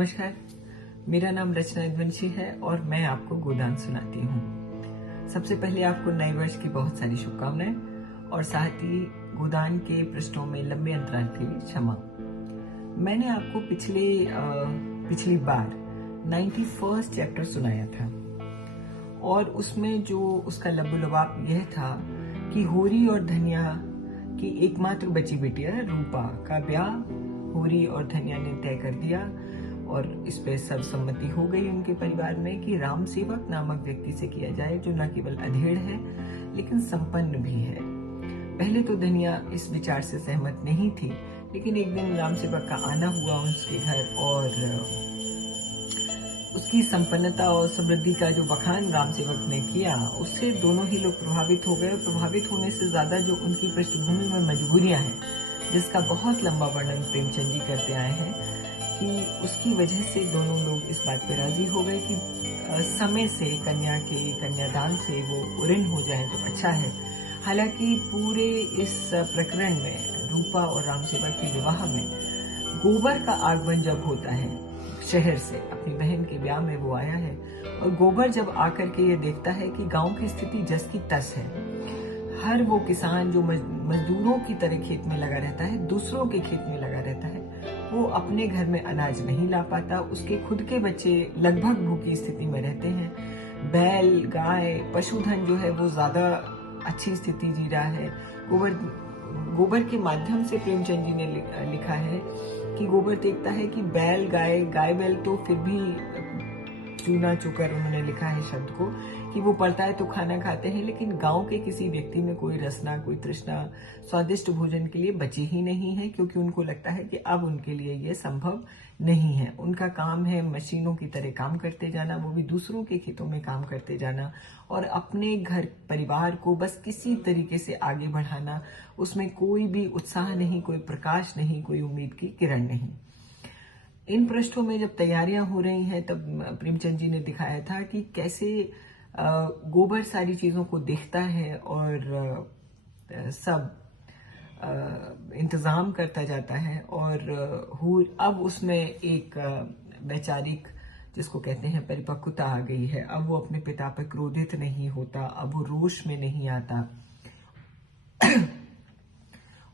नमस्कार, मेरा नाम रचना यदुवंशी है और मैं आपको गोदान सुनाती हूँ। सबसे पहले आपको नए वर्ष की बहुत सारी शुभकामनाएं और साथ ही गोदान के पृष्ठों में लंबे अंतराल के लिए क्षमा। मैंने आपको पिछली बार 91st चैप्टर सुनाया था और उसमें जो उसका लबोलबाप यह था कि होरी और धनिया की एकमात्र बची बेटिया रूपा का ब्याह होरी और धनिया ने तय कर दिया और इस पे सर्वसम्मति हो गई उनके परिवार में कि राम सेवक नामक व्यक्ति से किया जाए जो न केवल अधेड़ है लेकिन संपन्न भी है। पहले तो धनिया इस विचार से सहमत नहीं थी, लेकिन एक दिन राम सेवक का आना हुआ उसके घर और उसकी संपन्नता और समृद्धि का जो बखान राम सेवक ने किया उससे दोनों ही लोग प्रभावित हो गए। प्रभावित होने से ज्यादा जो उनकी पृष्ठभूमि में मजबूरियां हैं, जिसका बहुत लंबा वर्णन प्रेमचंद जी करते आए हैं, कि उसकी वजह से दोनों लोग इस बात पर राजी हो गए कि समय से कन्यादान से वो उऋण हो जाए तो अच्छा है। हालांकि पूरे इस प्रकरण में रूपा और राम सेवक के विवाह में गोबर का आगमन जब होता है शहर से, अपनी बहन के ब्याह में वो आया है और गोबर जब आकर के ये देखता है कि गांव की स्थिति जस की तस है। हर वो किसान जो मजदूरों की तरह खेत में लगा रहता है, दूसरों के खेत में लगा रहता है, वो अपने घर में अनाज नहीं ला पाता। उसके खुद के बच्चे लगभग भूखी स्थिति में रहते हैं। बैल गाय पशुधन जो है वो ज्यादा अच्छी स्थिति जी रहा है। गोबर के माध्यम से प्रेमचंद जी ने लिखा है कि गोबर देखता है कि बैल गाय बैल तो फिर भी चूना चुकर उन्होंने लिखा है शब्द को कि वो पड़ता है तो खाना खाते हैं, लेकिन गांव के किसी व्यक्ति में कोई रसना कोई तृष्णा स्वादिष्ट भोजन के लिए बची ही नहीं है, क्योंकि उनको लगता है कि अब उनके लिए ये संभव नहीं है। उनका काम है मशीनों की तरह काम करते जाना, वो भी दूसरों के खेतों में काम करते जाना और अपने घर परिवार को बस किसी तरीके से आगे बढ़ाना। उसमें कोई भी उत्साह नहीं, कोई प्रकाश नहीं, कोई उम्मीद की किरण नहीं। इन पृष्ठों में जब तैयारियां हो रही हैं तब प्रेमचंद जी ने दिखाया था कि कैसे गोबर सारी चीजों को देखता है और सब इंतजाम करता जाता है और अब उसमें एक वैचारिक जिसको कहते हैं परिपक्वता आ गई है। अब वो अपने पिता पर क्रोधित नहीं होता, अब वो रोष में नहीं आता।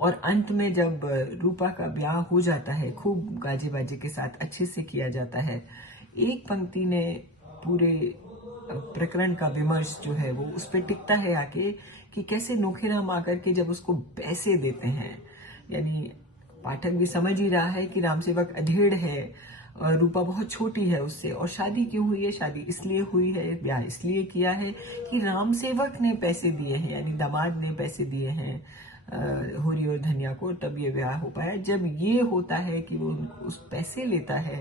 और अंत में जब रूपा का ब्याह हो जाता है, खूब गाजे बाजे के साथ अच्छे से किया जाता है, एक पंक्ति ने पूरे प्रकरण का विमर्श जो है वो उस पर टिकता है आके कि कैसे नोखेराम आकर के जब उसको पैसे देते हैं, यानी पाठक भी समझ ही रहा है कि राम सेवक अधेड़ है, रूपा बहुत छोटी है उससे, और शादी क्यों हुई है? शादी इसलिए हुई है, ब्याह इसलिए किया है कि राम सेवक ने पैसे दिए हैं, यानी दामाद ने पैसे दिए हैं होरी और धनिया को, तब ये ब्याह हो पाया। जब ये होता है कि वो उस पैसे लेता है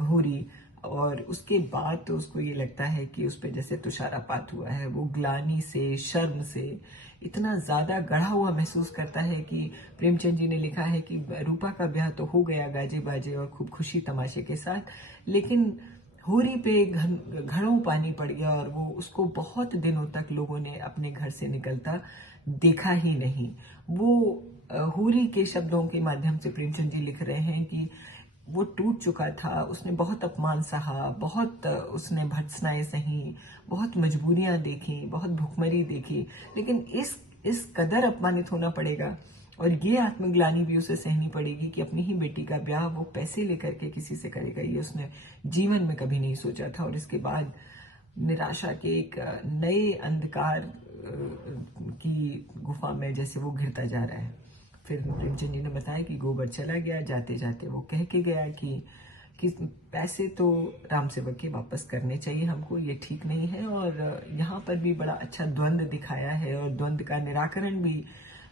होरी, और उसके बाद तो उसको ये लगता है कि उस पर जैसे तुषारापात हुआ है। वो ग्लानि से, शर्म से इतना ज्यादा गढ़ा हुआ महसूस करता है कि प्रेमचंद जी ने लिखा है कि रूपा का ब्याह तो हो गया गाजे बाजे और खूब खुशी तमाशे के साथ, लेकिन होरी पे घड़ों पानी पड़ गया और वो उसको बहुत दिनों तक लोगों ने अपने घर से निकलता देखा ही नहीं। वो होरी के शब्दों के माध्यम से प्रेमचंद जी लिख रहे हैं कि वो टूट चुका था, उसने बहुत अपमान सहा, बहुत उसने भर्त्सनाएं सही, बहुत मजबूरियां देखी, बहुत भुखमरी देखी, लेकिन इस कदर अपमानित होना पड़ेगा और ये आत्मग्लानि भी उसे सहनी पड़ेगी कि अपनी ही बेटी का ब्याह वो पैसे लेकर के किसी से करेगा। ये उसने जीवन में कभी नहीं सोचा था। और इसके बाद निराशा के एक नए अंधकार की गुफा में जैसे वो घिरता जा रहा है। फिर प्रेमचंद जी ने बताया कि गोबर चला गया, जाते जाते वो कह के गया कि पैसे तो राम सेवक के वापस करने चाहिए हमको, ये ठीक नहीं है। और यहाँ पर भी बड़ा अच्छा द्वंद्व दिखाया है और द्वंद्व का निराकरण भी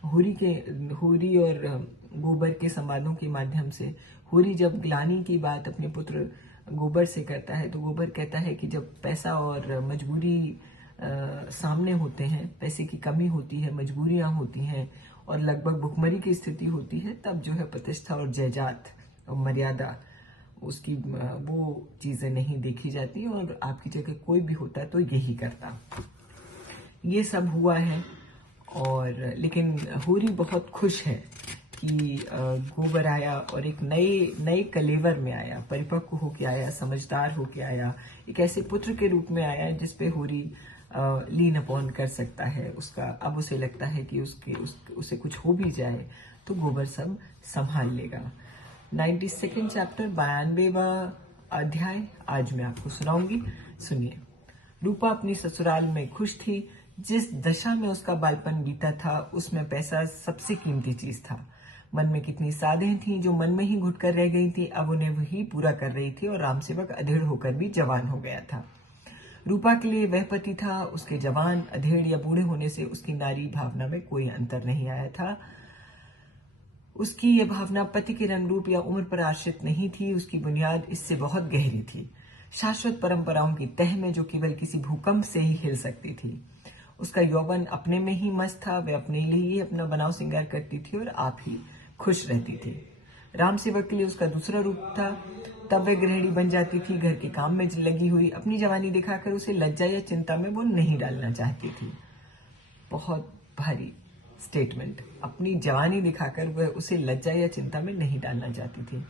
होरी और गोबर के संवादों के माध्यम से। होरी जब ग्लानि की बात अपने पुत्र गोबर से करता है तो गोबर कहता है कि जब पैसा और मजबूरी सामने होते हैं, पैसे की कमी होती है, मजबूरियां होती हैं और लगभग भुखमरी की स्थिति होती है, तब जो है प्रतिष्ठा और जयजात और मर्यादा उसकी वो चीजें नहीं देखी जाती और आपकी जगह कोई भी होता तो यही करता। ये सब हुआ है और लेकिन होरी बहुत खुश है कि गोबर आया और एक नए कलेवर में आया, परिपक्व होके आया, समझदार होके आया, एक ऐसे पुत्र के रूप में आया जिसपे होरी लीन अपॉन कर सकता है। उसका अब उसे लगता है कि उसे कुछ हो भी जाए तो गोबर सब संभाल लेगा। 92nd चैप्टर 92वां अध्याय आज मैं आपको सुनाऊंगी, सुनिए। रूपा अपनी ससुराल में खुश थी। जिस दशा में उसका बालपन बीता था उसमें पैसा सबसे कीमती चीज था। मन में कितनी साधें थी जो मन में ही घुट कर रह गई थी, अब उन्हें वही पूरा कर रही थी और राम सेवक अधेड़ होकर भी जवान हो गया था। रूपा के लिए वह पति था, उसके जवान, अधेड़ या बूढ़े होने से उसकी नारी भावना में कोई अंतर नहीं आया था। उसकी यह भावना पति के रंग रूप या उम्र पर आश्रित नहीं थी, उसकी बुनियाद इससे बहुत गहरी थी, शाश्वत परंपराओं की तह में जो केवल किसी भूकंप से ही हिल सकती थी। उसका यौवन अपने में ही मस्त था, वह अपने लिए ही अपना बनाव सिंगार करती थी और आप ही खुश रहती थी। राम सेवक के लिए उसका दूसरा रूप था। तब वह गृहिणी बन जाती थी, घर के काम में लगी हुई, अपनी जवानी दिखाकर उसे लज्जा या चिंता में वो नहीं डालना चाहती थी। बहुत भारी स्टेटमेंट। अपनी जवानी दिखाकर वह उसे लज्जा या चिंता में नहीं डालना चाहती थी।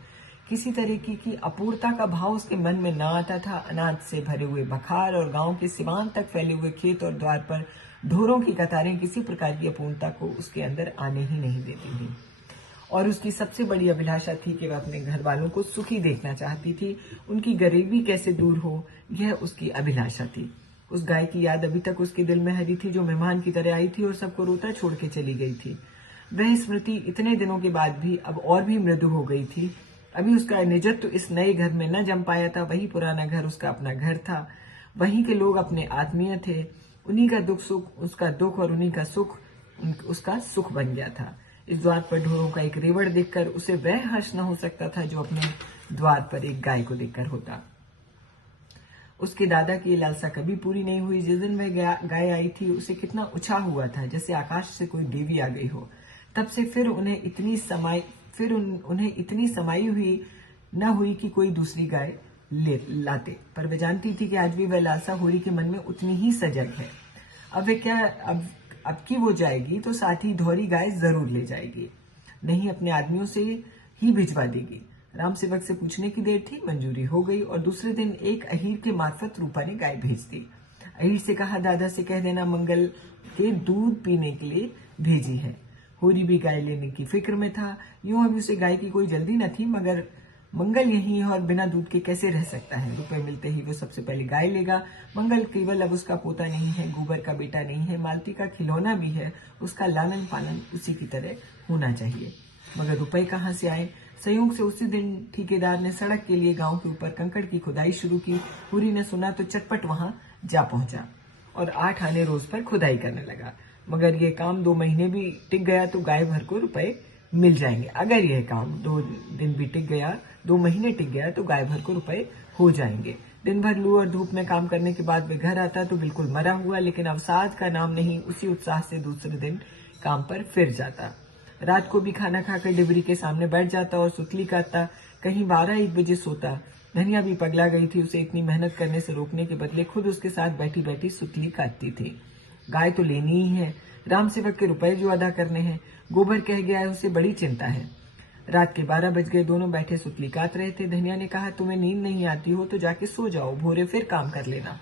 किसी तरह की अपूर्णता का भाव उसके मन में न आता था। अनाज से भरे हुए बखार और गांव के सिवान तक फैले हुए खेत और द्वार पर ढोरों की कतारें किसी प्रकार की अपूर्णता को उसके अंदर आने ही नहीं देती थी। और उसकी सबसे बड़ी अभिलाषा थी कि वह अपने घर वालों को सुखी देखना चाहती थी। उनकी गरीबी कैसे दूर हो, यह उसकी अभिलाषा थी। उस गाय की याद अभी तक उसके दिल में हरी थी जो मेहमान की तरह आई थी और सबको रोता छोड़ के चली गई थी। वह स्मृति इतने दिनों के बाद भी अब और भी मृदु हो गई थी। अभी उसका निजत्व इस नए घर में न जम पाया था। वही पुराना घर उसका अपना घर था। वहीं के लोग अपने आत्मीय थे। उन्हीं का दुख सुख उसका दुख और उन्हीं का सुख उसका सुख बन गया था। इस द्वार पर ढोरों का एक रेवड़ देखकर उसे वह हर्ष न हो सकता था जो अपने द्वार पर एक गाय को देखकर होता। उसके दादा की ये लालसा कभी पूरी नहीं हुई। जिस दिन वह गाय आई थी उसे कितना उत्साह हुआ था, जैसे आकाश से कोई देवी आ गई हो। तब से फिर उन्हें इतनी समाई हुई न हुई कि कोई दूसरी गाय लाते, पर वे जानती थी कि आज भी वह लालसा होरी के मन में उतनी ही सजग है। अब की वो जाएगी तो साथ ही धौरी गाय जरूर ले जाएगी, नहीं अपने आदमियों से ही भिजवा देगी। राम सेवक से पूछने की देर थी, मंजूरी हो गई और दूसरे दिन एक अहीर के मार्फत रूपा ने गाय भेज दी। अहीर से कहा, दादा से कह देना मंगल के दूध पीने के लिए भेजी है। होरी भी गाय लेने की फिक्र में था। यूं अभी उसे गाय की कोई जल्दी न थी, मगर मंगल यही है और बिना दूध के कैसे रह सकता है। रुपए मिलते ही वो सबसे पहले गाय लेगा। मंगल केवल अब उसका पोता नहीं है, गोबर का बेटा नहीं है, मालती का खिलौना भी है। उसका लालन पालन उसी की तरह होना चाहिए। मगर रुपए कहाँ से आए? संयोग से उसी दिन ठेकेदार ने सड़क के लिए गांव के ऊपर कंकड़ की खुदाई शुरू की। होरी ने सुना तो चटपट वहां जा पहुंचा और 8 आने रोज पर खुदाई करने लगा। मगर ये काम 2 महीने भी टिक गया तो गाय भर को रुपए मिल जाएंगे। अगर यह काम 2 दिन भी टिक गया, 2 महीने टिक गया तो गाय भर को रुपए हो जाएंगे। दिन भर लू और धूप में काम करने के बाद वे घर आता तो बिल्कुल मरा हुआ, लेकिन अवसाद का नाम नहीं। उसी उत्साह से दूसरे दिन काम पर फिर जाता। रात को भी खाना खाकर डिबरी के सामने बैठ जाता और सुतली काटता। कहीं 12-1 बजे सोता। धनिया भी पगला गई थी। उसे इतनी मेहनत करने से रोकने के बदले खुद उसके साथ बैठी बैठी सुतली काटती थी। गाय तो लेनी ही है, राम सेवक के रुपए जो अदा करने हैं। गोबर कह गया है, उसे बड़ी चिंता है। रात के 12 बज गए। दोनों बैठे सुतली काट रहे थे। धनिया ने कहा, तुम्हें नींद नहीं आती हो तो जाके सो जाओ, भोरे फिर काम कर लेना।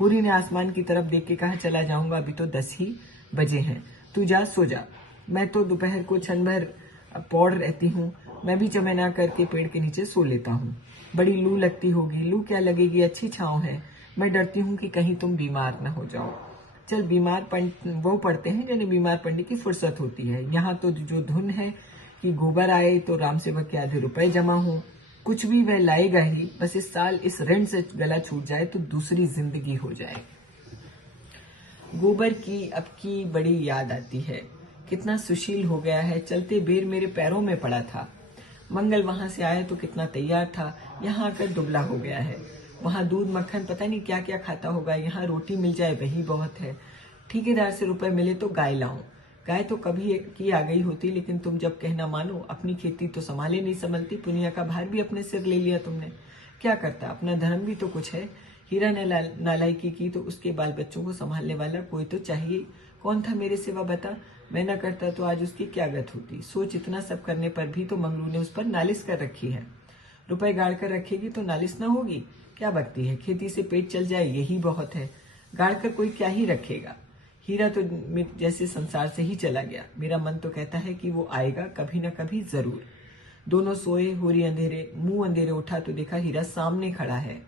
होरी ने आसमान की तरफ देख के कहा, चला जाऊंगा, अभी तो 10 ही बजे हैं। तू जा, सो जा। मैं तो दोपहर को क्षण भर पौड़ रहती हूँ। मैं भी चमेना करके पेड़ के नीचे सो लेता हूँ। बड़ी लू लगती होगी। लू क्या लगेगी, अच्छी छांव है। मैं डरती हूँ कि कहीं तुम बीमार न हो जाओ। चल, बीमार वो पड़ते हैं जिन्हें बीमार पड़ने की फुर्सत होती है। यहाँ तो जो धुन है कि गोबर आए तो राम सेवक के आधे रुपए जमा हो। कुछ भी वह लाएगा ही, बस इस साल इस ऋण से गला छूट जाए तो दूसरी जिंदगी हो जाए। गोबर की अब की बड़ी याद आती है। कितना सुशील हो गया है। चलते बेर मेरे पैरों में पड़ा था। मंगल वहां से आया तो कितना तैयार था, यहाँ आकर दुबला हो गया है। वहां दूध मक्खन पता नहीं क्या क्या खाता होगा। यहाँ रोटी मिल जाए वही बहुत है। ठेकेदार से रुपए मिले तो गाय लाऊं। गाय तो कभी की आ गई होती, लेकिन तुम जब कहना मानो, अपनी खेती तो संभाले नहीं संभलती। पुनिया का भार भी अपने सिर ले लिया तुमने। क्या करता, अपना धर्म भी तो कुछ है। हीरा ने नालायकी की तो उसके बाल बच्चों को संभालने वाला कोई तो चाहिए। कौन था मेरे सिवा बता। मैं न करता तो आज उसकी क्या गत होती। सोच, इतना सब करने पर भी तो मंगलू ने उस पर नालिश कर रखी है। रुपए गाड़ कर रखेगी तो नालिश न होगी। क्या बकती है, खेती से पेट चल जाए यही बहुत है। गाड़ कर कोई क्या ही रखेगा। हीरा तो जैसे संसार से ही चला गया। मेरा मन तो कहता है कि वो आएगा कभी न कभी जरूर। दोनों सोए, होरी अंधेरे मुंह अंधेरे उठा तो देखा हीरा सामने खड़ा है।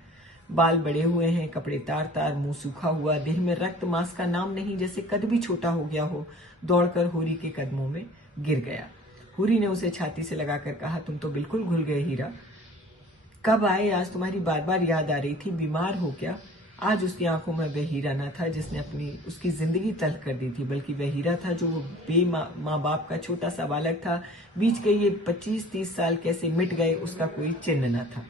बाल बड़े हुए हैं, कपड़े तार तार, मुंह सूखा हुआ, देह में रक्त मांस का नाम नहीं, जैसे कद भी छोटा हो गया हो। दौड़कर होरी के कदमों में गिर गया। होरी ने उसे छाती से लगाकर कहा, तुम तो बिल्कुल घुल गए हीरा। कब आए, आज तुम्हारी बार बार याद आ रही थी। बीमार हो क्या? आज उसकी आंखों में वह हीरा न था जिसने उसकी जिंदगी तल्ख कर दी थी, बल्कि वह हीरा था जो वो माँ बाप का छोटा सा बालक था। बीच के ये 25-30 साल कैसे मिट गए उसका कोई चिन्ह न था।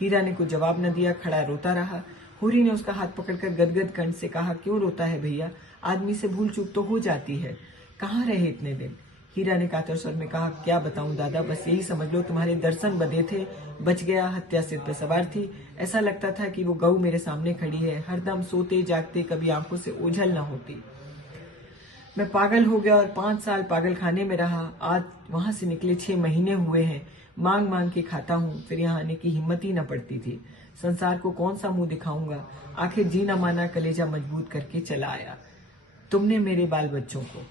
हीरा ने कुछ जवाब न दिया, खड़ा रोता रहा। होरी ने उसका हाथ पकड़कर गदगद कंठ से कहा, क्यों रोता है भैया? आदमी से भूल चूक तो हो जाती है। कहाँ रहे इतने दिन? हीरा ने कातर स्वर में कहा, क्या बताऊं दादा, बस यही समझ लो तुम्हारे दर्शन बदे थे। बच गया, हत्या सिर पे सवार थी। ऐसा लगता था कि वो गऊ मेरे सामने खड़ी है, हरदम सोते जागते, कभी आंखों से ओझल न होती। मैं पागल हो गया और 5 साल पागल खाने में रहा। आज वहां से निकले 6 महीने हुए हैं। मांग मांग के खाता हूँ, फिर यहाँ आने की हिम्मत ही न पड़ती थी। संसार को कौन सा मुंह दिखाऊंगा। आखिर जी न माना, कलेजा मजबूत करके चला आया। तुमने मेरे बाल बच्चों को।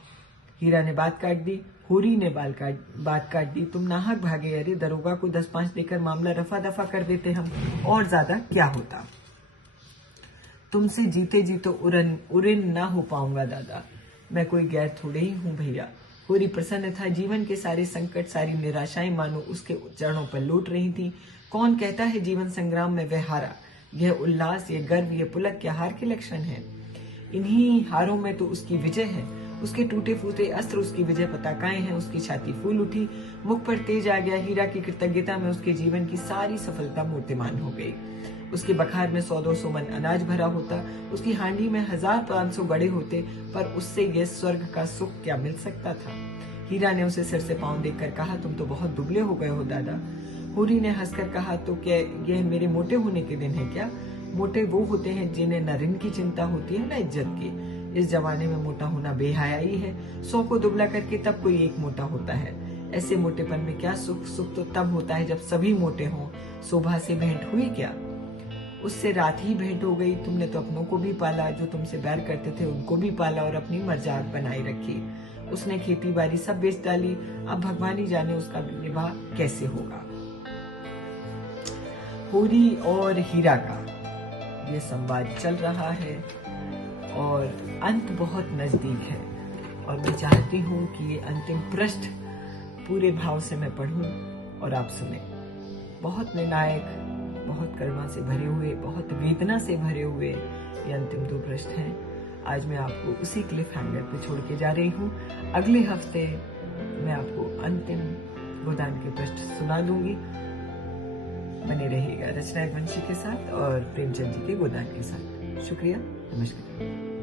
हीरा ने बात काट दी। होरी ने बात काट दी। तुम नाहक भागे। अरे दरोगा को 10-5 देकर मामला रफा दफा कर देते हम, और ज्यादा क्या होता। तुमसे जीते जी तो उरिन ना हो पाऊंगा दादा। मैं कोई गैर थोड़े ही हूं भैया। होरी प्रसन्न था। जीवन के सारे संकट, सारी निराशाएं मानो उसके चरणों पर लौट रही थी। कौन कहता है जीवन संग्राम में वह हारा? यह उल्लास, यह गर्व, यह पुलक क्या हार के लक्षण है? इन्हीं हारों में तो उसकी विजय है। उसके टूटे फूटे अस्त्र उसकी विजय पताकाएं हैं। उसकी छाती फूल उठी, मुख पर तेज आ गया। हीरा की कृतज्ञता में उसके जीवन की सारी सफलता मूर्तिमान हो गई। उसके बखार में 100-200 मन अनाज भरा होता, उसकी हांडी में 1000-500 गड़े होते, पर उससे ये स्वर्ग का सुख क्या मिल सकता था? हीरा ने उसे सिर से पांव देखकर कहा, तुम तो बहुत दुबले हो गए हो दादा। होरी ने हंसकर कहा, तो क्या यह मेरे मोटे होने के दिन है क्या? मोटे वो होते हैं जिन्हें न ऋण की चिंता होती है न इज्जत की। इस जमाने में मोटा होना बेहयाई है। 100 को दुबला करके तब कोई एक मोटा होता है। ऐसे मोटेपन में क्या सुख? सुख तो तब होता है जब सभी मोटे हों। शोभा से भेंट हुई क्या? उससे रात ही भेंट हो गई। तुमने तो अपनों को भी पाला, जो तुमसे बैर करते थे उनको भी पाला और अपनी मर्जाद बनाए रखी। उसने खेती बाड़ी सब बेच डाली। अब भगवान ही जाने उसका विवाह कैसे होगा। होरी और हीरा का ये संवाद चल रहा है और अंत बहुत नजदीक है, और मैं चाहती हूँ कि ये अंतिम पृष्ठ पूरे भाव से मैं पढ़ूं और आप सुने। बहुत निर्णायक, बहुत करुणा से भरे हुए, बहुत वेदना से भरे हुए ये अंतिम 2 पृष्ठ हैं। आज मैं आपको उसी क्लिफ हैंगर पे छोड़ के जा रही हूँ। अगले हफ्ते मैं आपको अंतिम गोदान के पृष्ठ सुना दूंगी। बने रहिएगा रचना वंशी के साथ और प्रेमचंद जी के गोदान के साथ। शुक्रिया, नमस्कार।